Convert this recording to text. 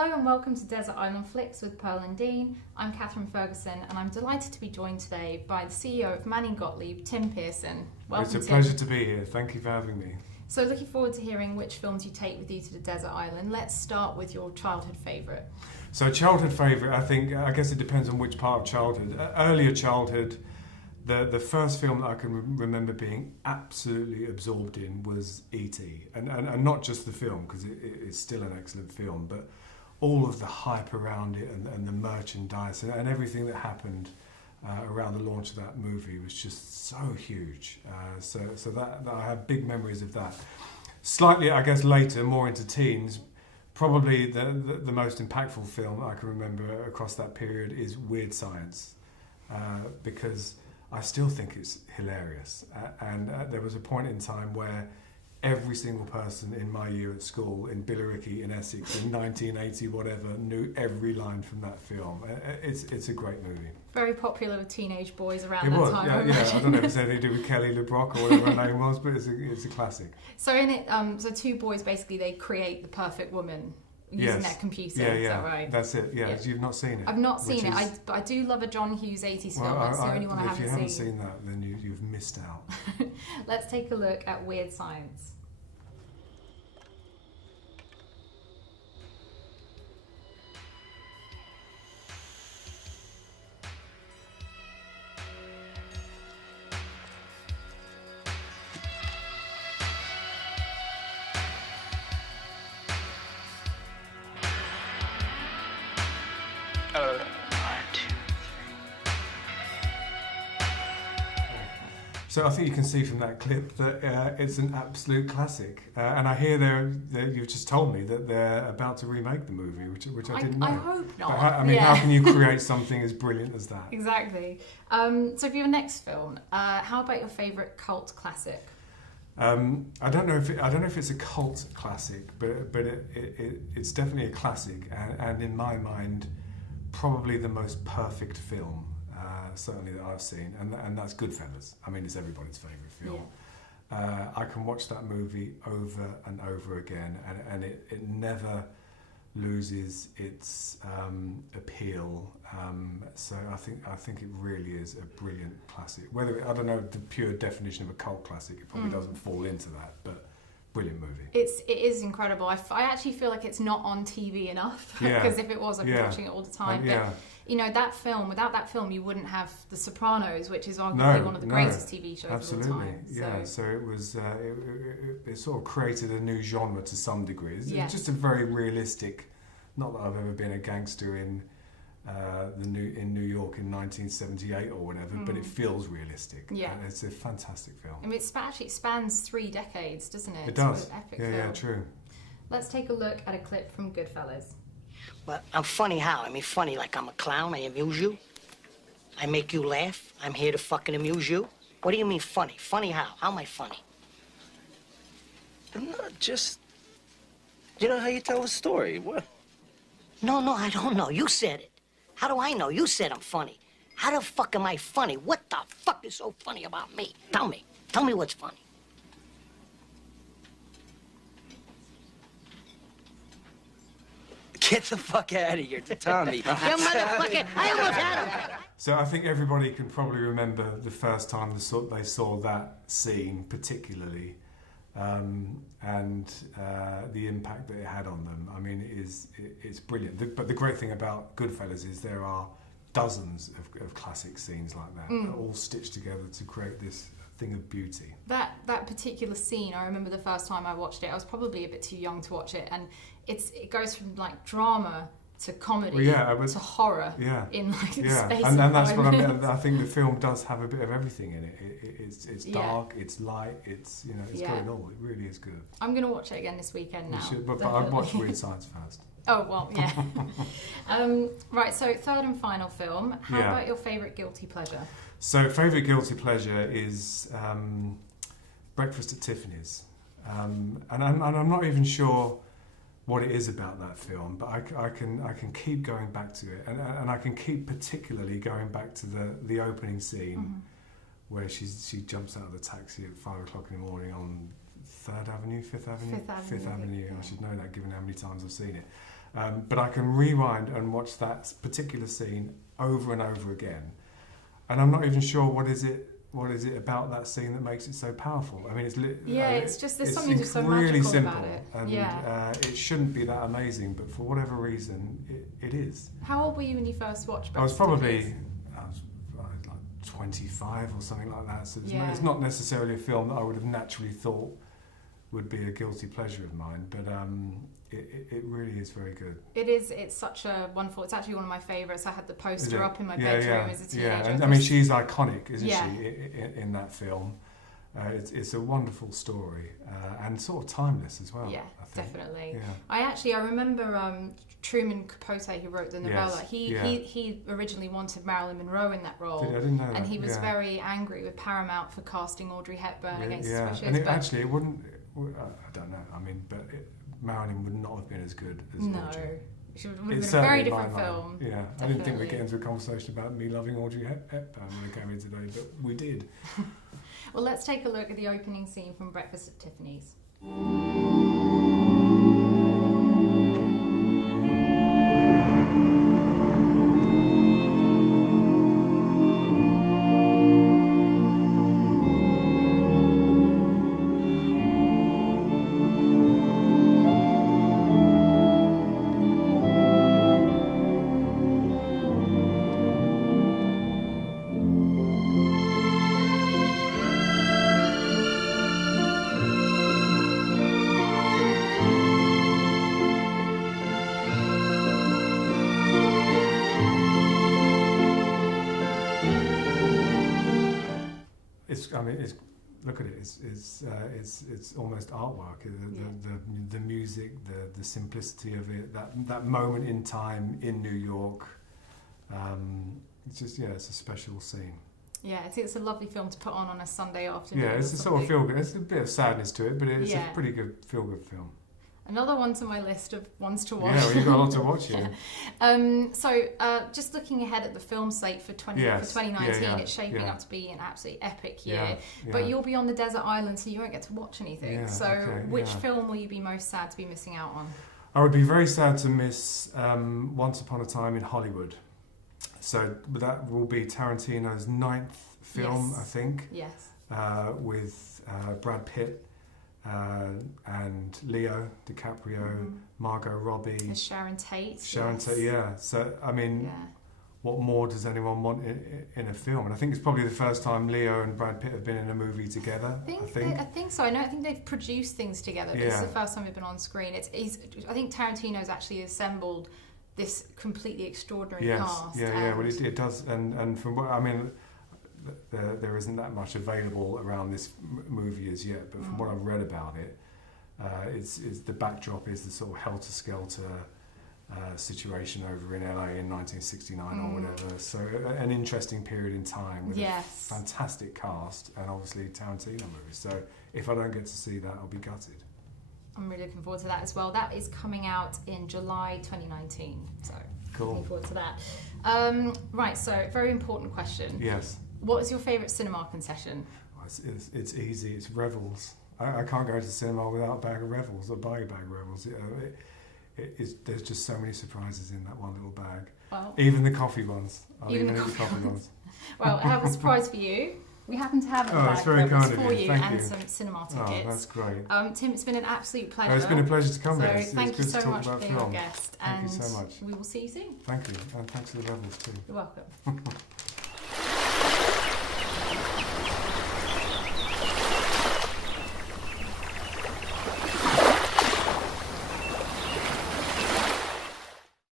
Hello and welcome to Desert Island Flicks with Pearl and Dean. I'm Catherine Ferguson and I'm delighted to be joined today by the CEO of Manning Gottlieb, Tim Pearson. Welcome, It's a pleasure to be here. Thank you for having me. So looking forward to hearing which films you take with you to the desert island. Let's start with your childhood favourite. So childhood favourite, I guess it depends on which part of childhood. Earlier childhood, the first film that I can remember being absolutely absorbed in was E.T. And not just the film, because it's still an excellent film, but all of the hype around it and the merchandise and everything that happened around the launch of that movie was just so huge. So that I have big memories of that. Slightly, I guess, later, more into teens, probably the most impactful film I can remember across that period is Weird Science, because I still think it's hilarious. And there was a point in time where every single person in my year at school in Billericay in Essex in 1980 whatever knew every line from that film. It's a great movie. Very popular with teenage boys around that time. Yeah. I don't know if it's anything to do with Kelly LeBrock or whatever her name was, but it's a classic. So in it, so two boys basically they create the perfect woman using their computer. Yeah. Is that right? That's it. Yeah. You've not seen it. I've not seen it. But I do love a John Hughes 80s film. That's the only one I haven't seen. If you haven't seen that, then you've missed out. Let's take a look at Weird Science. So I think you can see from that clip that it's an absolute classic, and I hear you've just told me that they're about to remake the movie, which I didn't know. I hope not. But how can you create something as brilliant as that? Exactly. So for your next film, how about your favourite cult classic? I don't know if it's a cult classic, but it's definitely a classic, and in my mind, probably the most perfect film. Certainly that I've seen, and that's Goodfellas. I mean, it's everybody's favourite film. Yeah. I can watch that movie over and over again, and it never loses its appeal. So I think it really is a brilliant classic. I don't know the pure definition of a cult classic. It probably doesn't fall into that, but brilliant movie. It is incredible. I actually feel like it's not on TV enough, because if it was, I'd be watching it all the time. But you know, without that film, you wouldn't have The Sopranos, which is arguably one of the greatest TV shows of all time. So it was, it sort of created a new genre to some degree. It's just a very realistic. Not that I've ever been a gangster in New York in 1978 or whatever, but it feels realistic. Yeah, and it's a fantastic film. I mean, it spans 3 decades, doesn't it? It does. It's an epic film. Yeah, true. Let's take a look at a clip from Goodfellas. But I'm funny how? I mean, funny like I'm a clown. I amuse you. I make you laugh. I'm here to fucking amuse you. What do you mean funny? Funny how? How am I funny? No, just, you know how you tell a story. What? No, I don't know. You said it. How do I know? You said I'm funny. How the fuck am I funny? What the fuck is so funny about me? Tell me. Tell me what's funny. Get the fuck out of here, Tommy. You motherfucker! I almost had him. So I think everybody can probably remember the first time they saw that scene, particularly, and the impact that it had on them. I mean, it's brilliant. But the great thing about Goodfellas is there are dozens of classic scenes like that, all stitched together to create this thing of beauty. That particular scene, I remember the first time I watched it. I was probably a bit too young to watch it, and it goes from like drama to comedy to horror in like the space and of that's 5 what I minutes. mean. I think the film does have a bit of everything in it. It's dark, it's light, it's got it all. It really is good. I'm going to watch it again this weekend now. But I'd watch Weird Science first. Oh, well, yeah. Right, so third and final film. How about your favourite guilty pleasure? So favourite guilty pleasure is Breakfast at Tiffany's. And I'm not even sure what it is about that film, but I can keep going back to it, and I can keep particularly going back to the opening scene where she jumps out of the taxi at 5 o'clock in the morning on 3rd Avenue, 5th Avenue? Fifth Avenue. I should know that given how many times I've seen it. But I can rewind and watch that particular scene over and over again, and I'm not even sure what is it about that scene that makes it so powerful. I mean, it's just there's something just so magical really simple, about it. And it shouldn't be that amazing, but for whatever reason, it is. How old were you when you first watched? I was probably like 25 or something like that. So it's not necessarily a film that I would have naturally thought would be a guilty pleasure of mine, but it really is very good. It is. It's such a wonderful. It's actually one of my favourites. I had the poster up in my bedroom as a teenager. Yeah, and I mean, she's iconic, isn't she, in that film? It's a wonderful story and sort of timeless as well. Yeah, I think. definitely. Yeah. I remember Truman Capote, who wrote the novella. He originally wanted Marilyn Monroe in that role. I didn't know that. And he was very angry with Paramount for casting Audrey Hepburn against his wishes. And it wouldn't. I don't know. I mean, but Marilyn would not have been as good as Audrey. It would have been a very different film. Yeah, definitely. I didn't think we'd get into a conversation about me loving Audrey Hepburn when I came in today, but we did. Well, let's take a look at the opening scene from Breakfast at Tiffany's. Look at it. It's almost artwork. The music, the simplicity of it. That moment in time in New York. It's a special scene. Yeah, I think it's a lovely film to put on a Sunday afternoon. Yeah, it's a sort of feel good. There's a bit of sadness to it, but it's a pretty good feel good film. Another one to my list of ones to watch. Yeah, well, you've got a lot to watch here. Just looking ahead at the film slate for 2019, it's shaping up to be an absolutely epic year. But you'll be on the desert island, so you won't get to watch anything. Which film will you be most sad to be missing out on? I would be very sad to miss Once Upon a Time in Hollywood. So that will be Tarantino's 9th film, I think. Yes. With Brad Pitt. And Leo DiCaprio, Margot Robbie, and Sharon Tate. Yeah. So I mean, what more does anyone want in a film? And I think it's probably the first time Leo and Brad Pitt have been in a movie together. I think so. I think they've produced things together, but it's the first time they've been on screen. I think Tarantino's actually assembled this completely extraordinary cast. Well, it does, and from what I mean. There isn't that much available around this movie as yet, but from what I've read about it, it's the backdrop is the sort of helter-skelter situation over in LA in 1969 or whatever. So an interesting period in time with a fantastic cast and obviously Tarantino movies. So if I don't get to see that, I'll be gutted. I'm really looking forward to that as well. That is coming out in July 2019. So cool. Looking forward to that. Right. So very important question. Yes. What is your favourite cinema concession? It's easy. It's Revels. I can't go to the cinema without a bag of Revels or buy a bag of Revels. There's just so many surprises in that one little bag. Well, even the coffee ones. Even the coffee ones. Well, I have a surprise for you. We happen to have a bag of Revels for you and some cinema tickets. Oh, that's great. Tim, it's been an absolute pleasure. It's been a pleasure to come here. So thank you so much for being our guest. Thank you so much. We will see you soon. Thank you. And thanks to the Revels too. You're welcome.